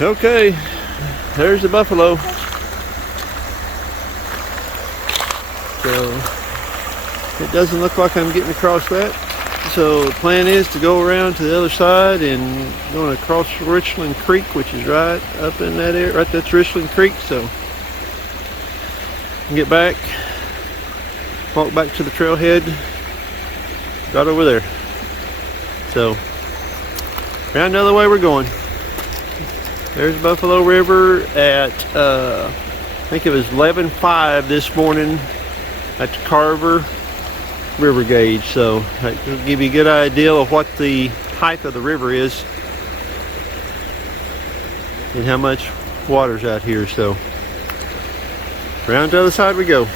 Okay, there's the buffalo. So it doesn't look like I'm getting across that. So the plan is to go around to the other side and going to cross Richland Creek, which is right up in that area. Right, that's Richland Creek. So get back, walk back to the trailhead, right over there. So around the other way we're going. There's Buffalo River at I think it was 11:05 this morning at the Carver River gauge. So that will give you a good idea of what the height of the river is and how much water's out here. So around the other side we go.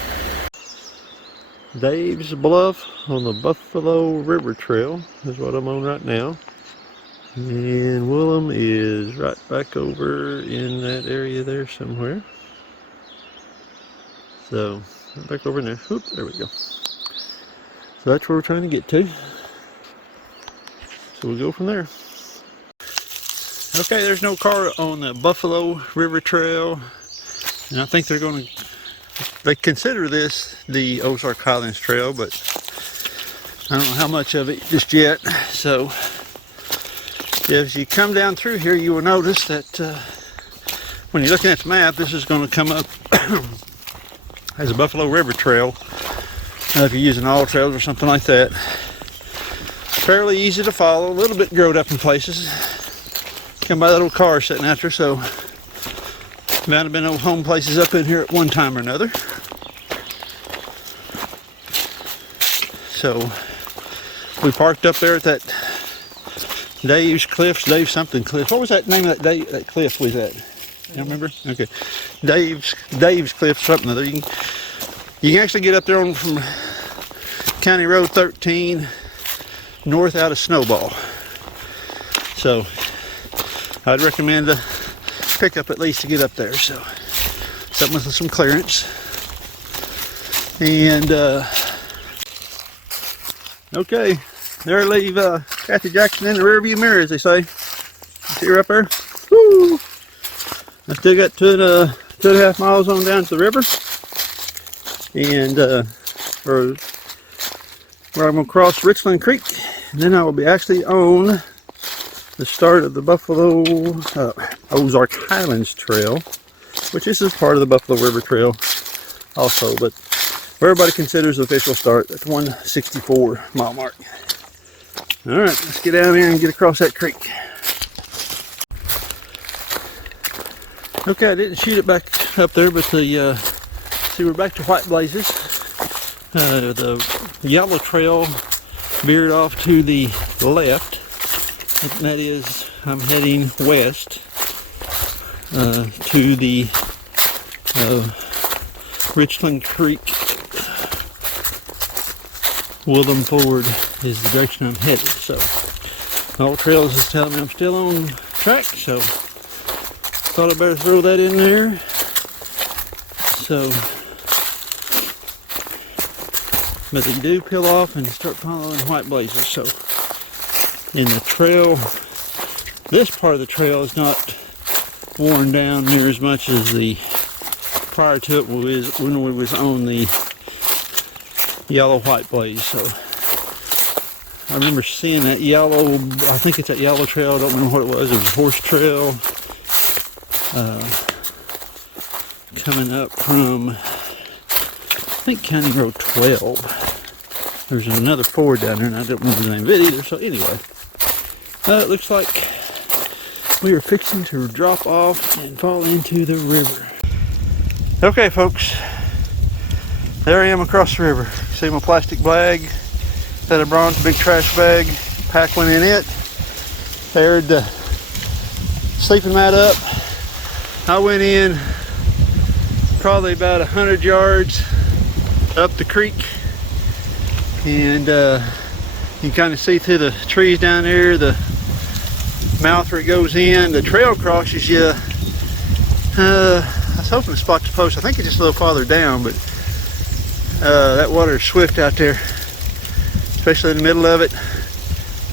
Dave's Bluff on the Buffalo River Trail is what I'm on right now. And Willem is right back over in that area there somewhere. So, right back over in there. Oop, there we go. So that's where we're trying to get to. So we'll go from there. Okay, there's no car on the Buffalo River Trail. And I think they consider this the Ozark Highlands Trail, but I don't know how much of it just yet. So as you come down through here, you will notice that when you're looking at the map, this is going to come up as a Buffalo River Trail. If you're using all trails or something like that. Fairly easy to follow, a little bit growed up in places. Come by that old car sitting out there, so might have been old home places up in here at one time or another. So we parked up there at that Dave's Cliffs, Dave something Cliff. What was that name of that cliff was that? You remember? Okay. Dave's Cliff something other. You can actually get up there from County Road 13 north out of Snowball. So I'd recommend a pickup at least to get up there. So something with some clearance. And okay. There, leave Kathy Jackson in the rearview mirror, as they say. See her up there? Woo! I still got 2.5 miles on down to the river, and where I'm gonna cross Richland Creek, and then I will be actually on the start of the Buffalo Ozark Highlands Trail, which this is part of the Buffalo River Trail, also, but where everybody considers the official start at the 164 mile mark. Alright, let's get down there and get across that creek. Okay, I didn't shoot it back up there, but see, we're back to White Blazes. The yellow trail veered off to the left. And that is, I'm heading west to the Richland Creek. Willem Forward is the direction I'm headed. So all trails is telling me I'm still on track, so thought I better throw that in there. So, but they do peel off and start following White Blazes. So in the trail, this part of the trail is not worn down near as much as the prior to it was when we was on the yellow White Blaze. So I remember seeing that yellow, I think it's that yellow trail, I don't remember what it was. It was a horse trail coming up from, I think, County Road 12. There's another ford down there and I don't remember the name of it either. So anyway, it looks like we are fixing to drop off and fall into the river. Okay folks, there I am across the river. See my plastic bag that I brought, big trash bag, pack went in it. Paired the sleeping mat up. I went in probably about 100 yards up the creek, and you can kind of see through the trees down there, the mouth where it goes in. The trail crosses you. I was hoping to spot the post. I think it's just a little farther down, but that water is swift out there, especially in the middle of it.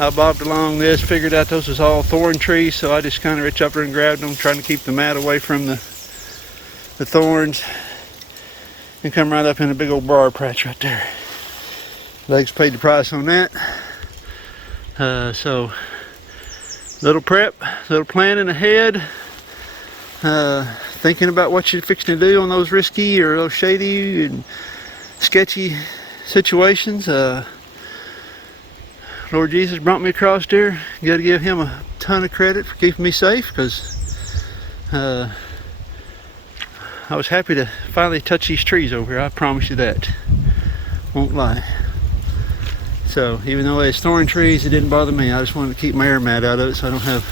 I bobbed along this, figured out those was all thorn trees, so I just kind of reached up there and grabbed them, trying to keep the mat away from the thorns, and come right up in a big old briar patch right there. Legs paid the price on that. So little prep, little planning ahead, thinking about what you're fixing to do on those risky or those shady and sketchy situations. Lord Jesus brought me across there. You got to give him a ton of credit for keeping me safe, because I was happy to finally touch these trees over here. I promise you that. Won't lie. So even though it's thorn trees, it didn't bother me. I just wanted to keep my air mat out of it so I don't have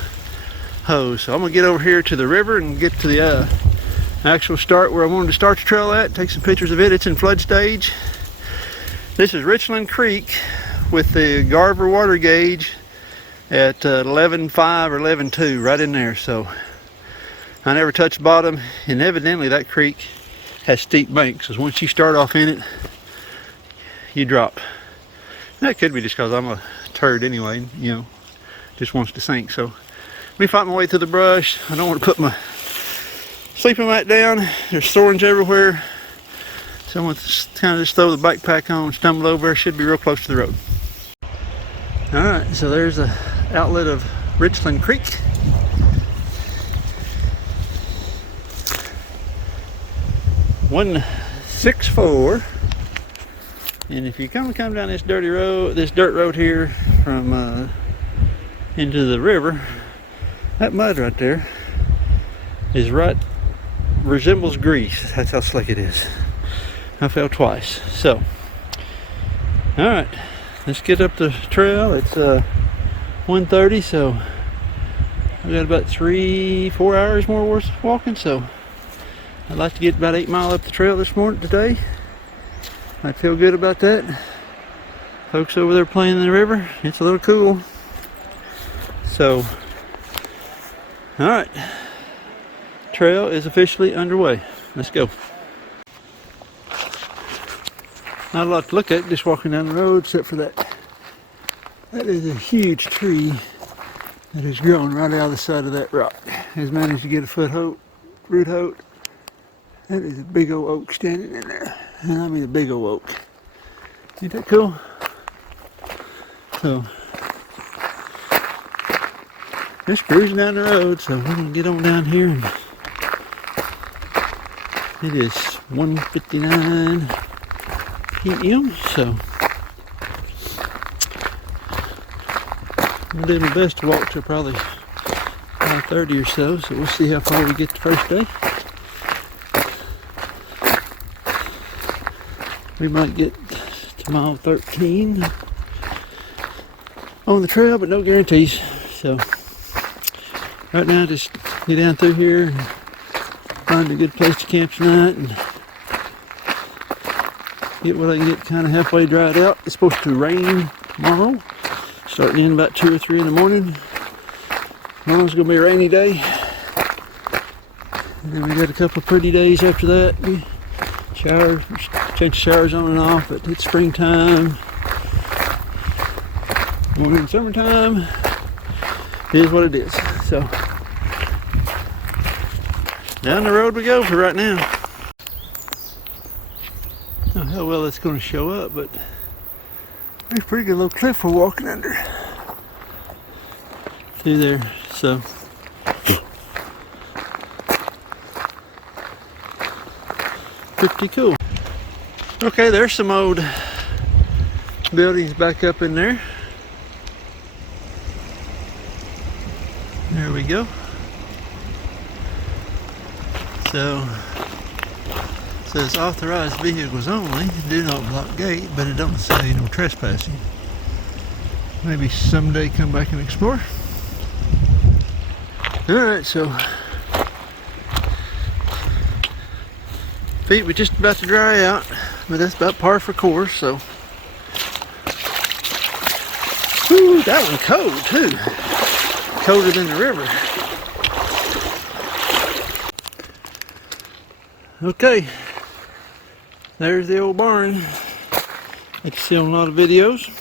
hose. So I'm gonna get over here to the river and get to the actual start where I wanted to start the trail at. Take some pictures of it. It's in flood stage. This is Richland Creek with the Garver water gauge at 11.5 or 11.2 right in there. So I never touched bottom, and evidently that creek has steep banks, because once you start off in it, you drop. That could be just because I'm a turd anyway, you know, just wants to sink. So let me fight my way through the brush. I don't want to put my sleeping mat down. There's thorns everywhere. So I'm going to kind of just throw the backpack on, stumble over. Should be real close to the road. Alright, so there's the outlet of Richland Creek. (164). And if you come down this dirt road here from into the river, that mud right there resembles grease. That's how slick it is. I fell twice. So, all right, let's get up the trail. It's 1:30, so I got about 3-4 hours more worth of walking. So I'd like to get about 8 miles up the trail today. I feel good about that. Folks over there playing in the river. It's a little cool. So, all right, trail is officially underway. Let's go. Not a lot to look at just walking down the road, except for that. That is a huge tree that is growing right out of the side of that rock. Has managed to get a root hold. That is a big old oak standing in there. And I mean a big old oak. Ain't that cool? So, just cruising down the road, so we're gonna get on down here. And it is 1:59 p.m. So I'm doing my best to walk to probably 5:30 or so. So we'll see how far we get the first day. We might get to mile 13 on the trail, but no guarantees. So right now, just get down through here and find a good place to camp tonight and get what I can get kind of halfway dried out. It's supposed to rain tomorrow, starting in about 2 or 3 in the morning. Tomorrow's gonna be a rainy day, and then we got a couple of pretty days after that. Showers, change showers on and off, but it's springtime. Going in summertime, it is what it is. So down the road we go for right now. I don't know how well it's going to show up, but there's a pretty good little cliff we're walking under through there. So pretty cool. Okay, there's some old buildings back up in there. There we go. So it says authorized vehicles only, do not block gate, but it don't say no trespassing. Maybe someday come back and explore. Alright, so feet were just about to dry out, but that's about par for course. So, ooh, that one cold too, colder than the river. Okay, there's the old barn. You can see on a lot of videos.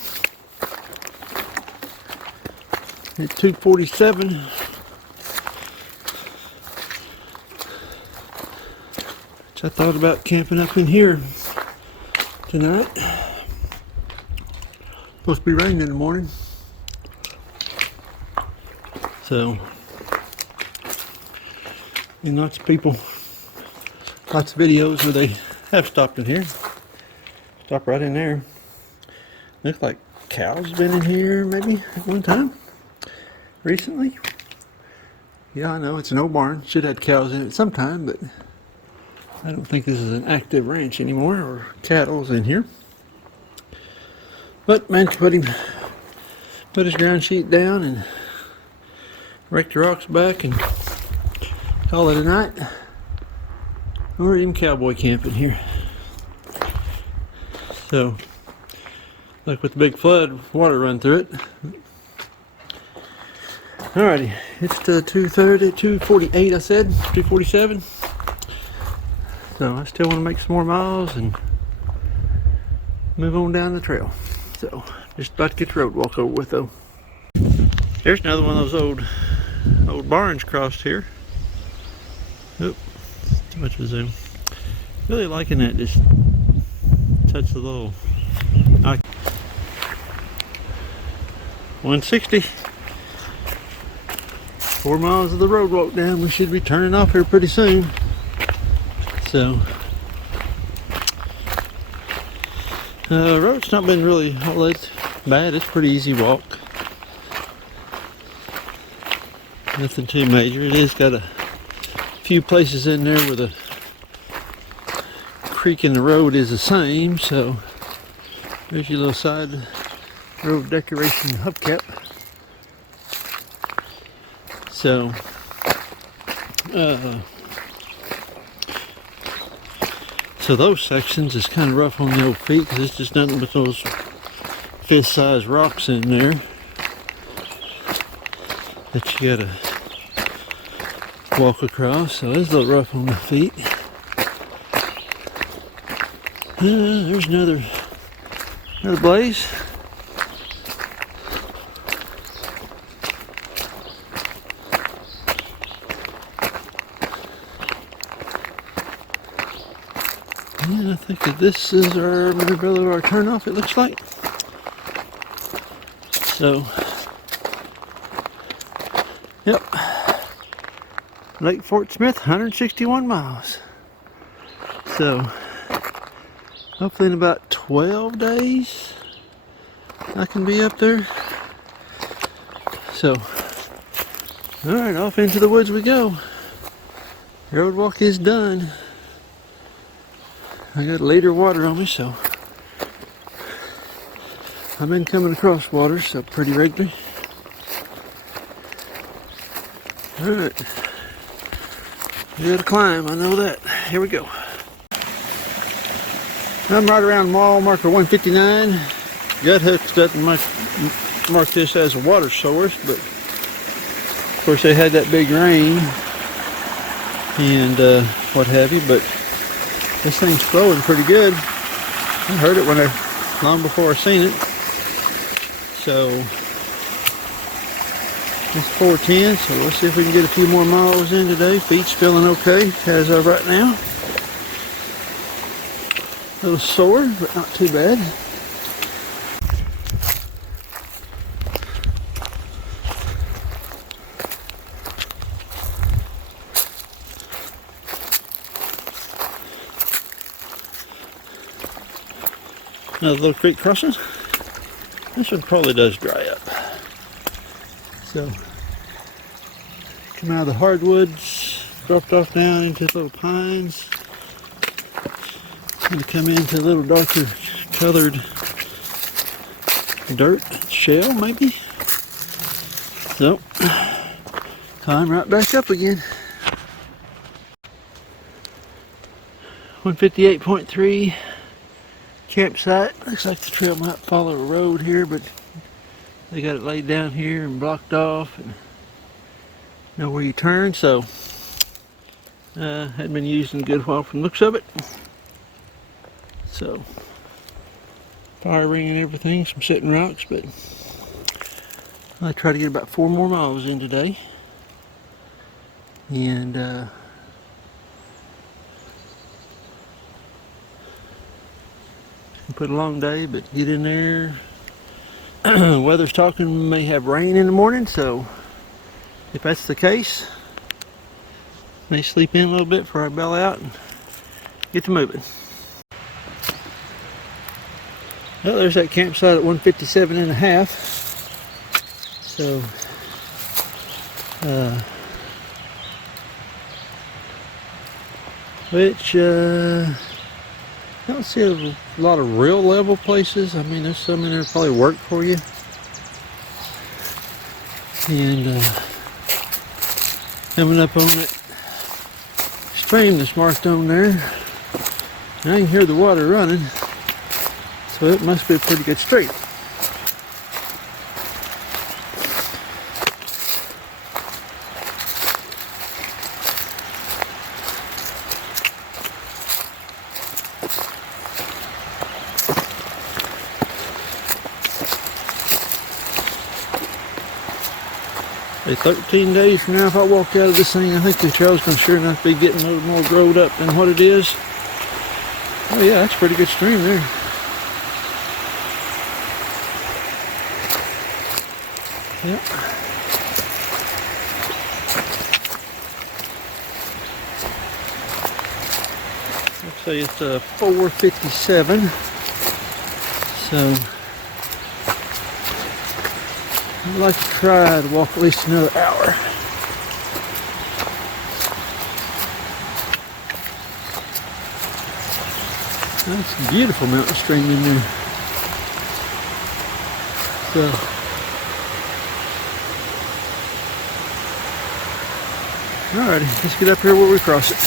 at 2:47. Which I thought about camping up in here tonight. Supposed to be raining in the morning. So, and lots of people, lots of videos where they have stopped in here. Stop right in there. Looks like cows been in here maybe at one time recently. Yeah, I know it's an old barn. Should have had cows in it sometime, but I don't think this is an active ranch anymore or cattle's in here. But man can put his ground sheet down and rake the rocks back and call it a night. Or even cowboy camping here. So, like with the big flood, water run through it. Alrighty, it's to 2:30, 2:48 I said, 2:47. So I still want to make some more miles and move on down the trail. So, just about to get the road walk over with though. There's another one of those old barns crossed here. Oop, too much of a zoom. Really liking that, just touch the little 160. 4 miles of the road walk down. We should be turning off here pretty soon. So, road's not been really all that bad. It's pretty easy walk. Nothing too major. It is got a few places in there where the creek in the road is the same. So, there's your little side road decoration hubcap. So, so those sections is kind of rough on the old feet because it's just nothing but those fist-sized rocks in there that you gotta walk across. So it's a little rough on the feet. There's another blaze. And I think that this is our middle of our turnoff, it looks like. So, yep. Lake Fort Smith, 161 miles. So, hopefully in about 12 days, I can be up there. So, alright, off into the woods we go. Road walk is done. I got a liter of water on me, so I've been coming across water, so pretty regularly. Alright, we gotta climb, I know that. Here we go. I'm right around mile marker 159. Gut Hooks doesn't mark this as a water source, but of course they had that big rain and what have you, but this thing's flowing pretty good. I heard it long before I seen it. So it's 4:10, so let's see if we can get a few more miles in today. Feet's feeling okay as of right now. A little sore, but not too bad. Another little creek crossing. This one probably does dry up. So, come out of the hardwoods, dropped off down into the little pines. Gonna come into a little darker colored dirt shell, maybe. So, climb right back up again. 158.3. Campsite. Looks like the trail might follow a road here, but they got it laid down here and blocked off and know where you turn, so hadn't been used in a good while from the looks of it. So fire ring and everything, some sitting rocks, but I try to get about 4 more miles in today. And put a long day, but get in there. Weather's talking may have rain in the morning, so if that's the case, may sleep in a little bit before I bail out and get to moving. Well, there's that campsite at 157.5. So, which I don't see a lot of real level places. I mean, there's some in there that probably work for you. And coming up on that stream that's marked on there, and I can hear the water running, so it must be a pretty good stream. Hey, 13 days from now, if I walk out of this thing, I think the trail's going to sure enough be getting a little more growed up than what it is. Oh yeah, that's a pretty good stream there. Yep. Let's say it's 4:57. So I'd like to try to walk at least another hour. That's a beautiful mountain stream in there. So, alrighty, let's get up here where we cross it.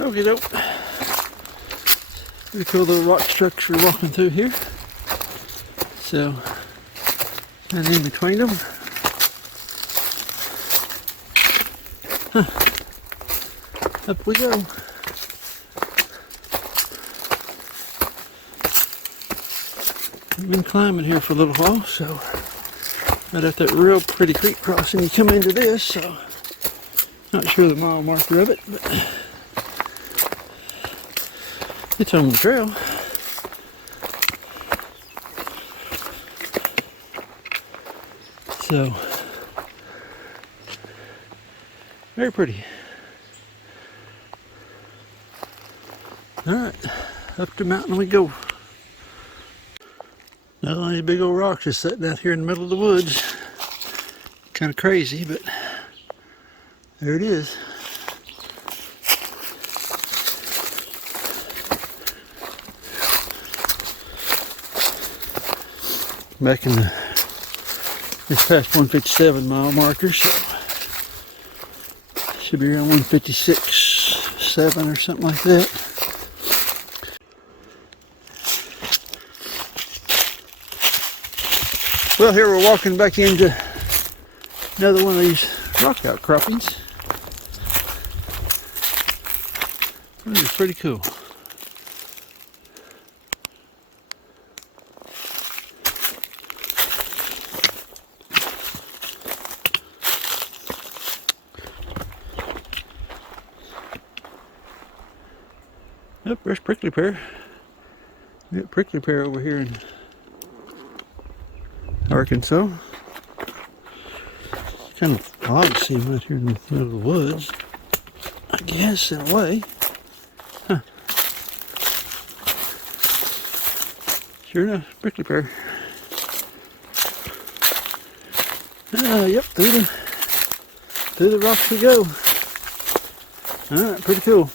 Okay, dope. Pretty cool little rock structure walking through here. So, and in between them. Huh. Up we go. I've been climbing here for a little while, so right at that real pretty creek crossing, you come into this, so not sure the mile marker of it, but it's on the trail. So, very pretty. Alright, up the mountain we go. Not only big old rocks just sitting out here in the middle of the woods. Kind of crazy, but there it is. Back in the this past 157 mile marker, so should be around 156.7 or something like that. Well, here we're walking back into another one of these rock outcroppings. This is pretty cool. Yep, there's prickly pear. We got prickly pear over here in Arkansas. Kind of odd to see them right here in the middle of the woods, I guess, in a way. Huh. Sure enough, prickly pear. Yep, through the rocks we go. Alright, pretty cool.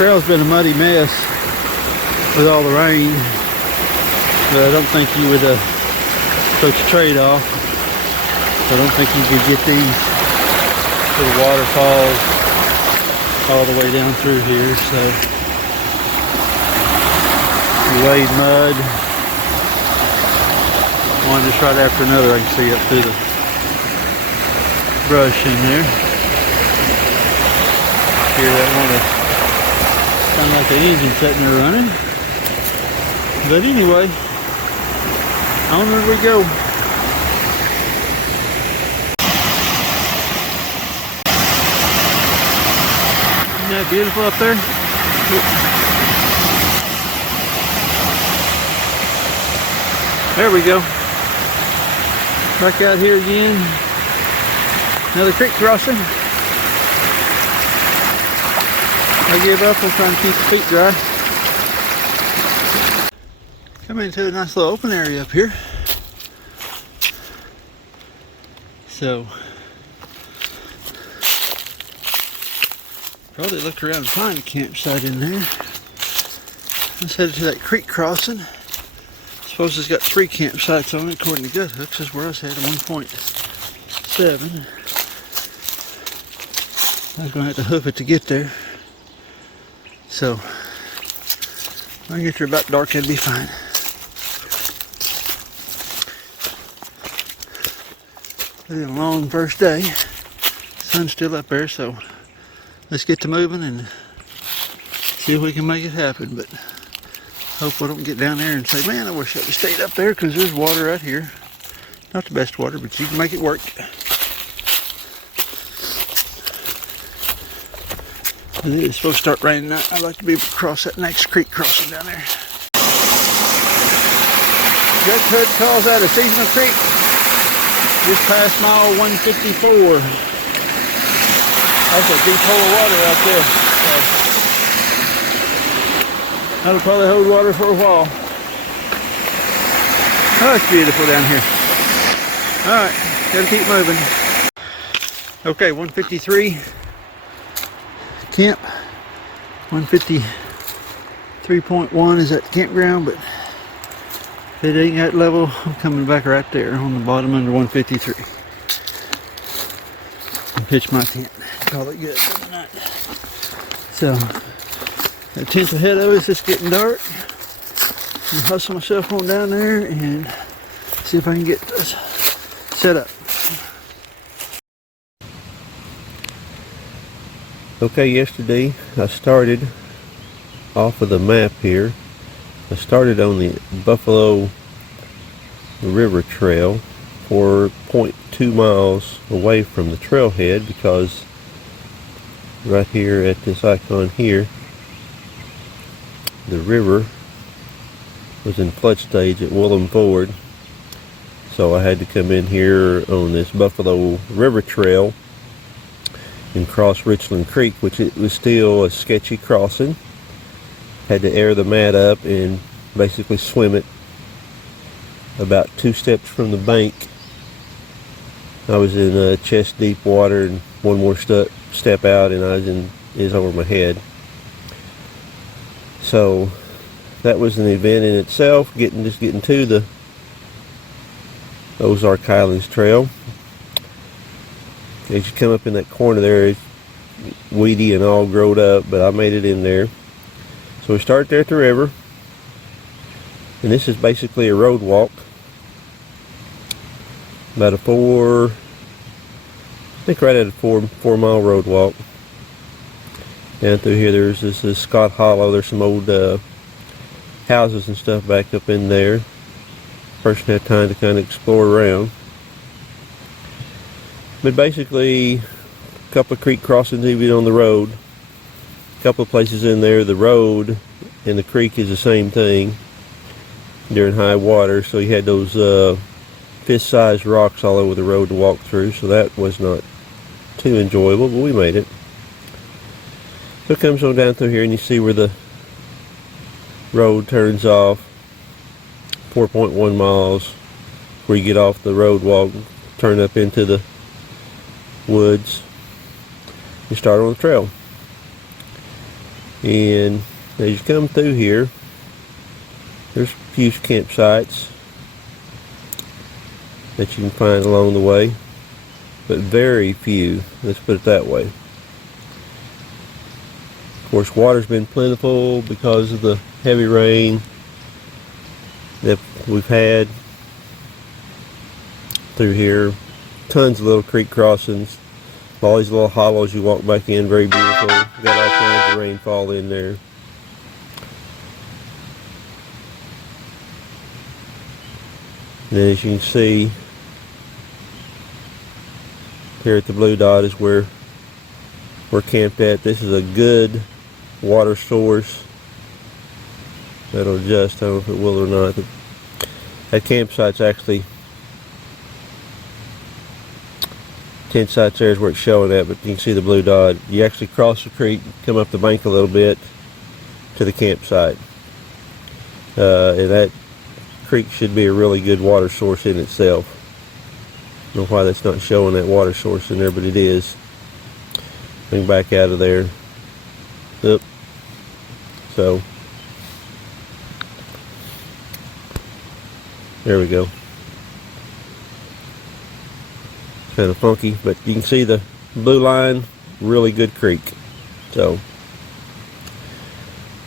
Trail's been a muddy mess with all the rain, but I don't think you would took the trade-off. I don't think you could get these little waterfalls all the way down through here. So laid mud, one just right after another. I can see up through the brush in there. Hear that one. Sound like the engine sitting there running. But anyway, onward we go. Isn't that beautiful up there? There we go. Back out here again. Another creek crossing. I give up on trying to keep the feet dry. Come into a nice little open area up here. So, probably look around and find a campsite in there. Let's head to that creek crossing. I suppose it's got 3 campsites on it according to Gut Hooks. This is where I was headed, 1.7. I was going to have to hoof it to get there. So, when I get there about dark, it'll be fine. It's been a long first day. Sun's still up there, so let's get to moving and see if we can make it happen. But hope we don't get down there and say, man, I wish I would stayed up there, because there's water right here. Not the best water, but you can make it work. It's supposed to start raining. I'd like to be able to cross that next creek crossing down there. Gut Hood calls that a seasonal creek. Just past mile 154. That's a deep hole of water out there. So that'll probably hold water for a while. Oh, it's beautiful down here. Alright, gotta keep moving. Okay, 153. Camp. 153.1 is at the campground, but if it ain't that level, I'm coming back right there on the bottom under 153 and pitch my tent. Call it good for the night. So, that tent's ahead of us. It's getting dark. I'm hustle myself on down there and see if I can get this set up. Okay, yesterday I started off of the map here. I started on the Buffalo River Trail, 4.2 miles away from the trailhead, because right here at this icon here, the river was in flood stage at Willem Ford. So I had to come in here on this Buffalo River Trail and cross Richland Creek, which it was still a sketchy crossing. Had to air the mat up and basically swim it. About 2 steps from the bank, I was in chest deep water, and one more step out and I was over my head. So that was an event in itself, just getting to the Ozark Highlands Trail. As you come up in that corner there, it's weedy and all growed up, but I made it in there. So we start there at the river, and this is basically a road walk. About a I think right at a 4 mile road walk. Down through here, there's this Scott Hollow. There's some old houses and stuff back up in there. Person had time to kind of explore around. But basically, a couple of creek crossings even on the road. A couple of places in there, the road and the creek is the same thing during high water. So you had those fist-sized rocks all over the road to walk through. So that was not too enjoyable, but we made it. So it comes on down through here, and you see where the road turns off. 4.1 miles where you get off the road walk, turn up into the woods, you start on the trail. And as you come through here, there's a few campsites that you can find along the way, but very few, let's put it that way. Of course, water's been plentiful because of the heavy rain that we've had through here. Tons of little creek crossings, all these little hollows you walk back in, very beautiful. Got all kinds of rainfall in there. And as you can see, here at the blue dot is where we're camped at. This is a good water source. That'll adjust, I don't know if it will or not. That campsite's actually, tent sites there is where it's showing at, but you can see the blue dot. You actually cross the creek, come up the bank a little bit to the campsite. And that creek should be a really good water source in itself. I don't know why that's not showing that water source in there, but it is. Bring back out of there. Yep. So there we go. Kind of funky, but you can see the blue line, really good creek. So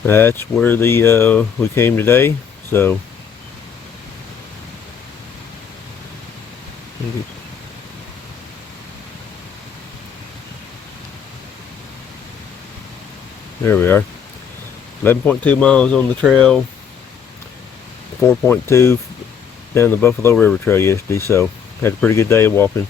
that's where the we came today. So there we are. 11.2 miles on the trail, 4.2 down the Buffalo River Trail yesterday, so had a pretty good day of walking.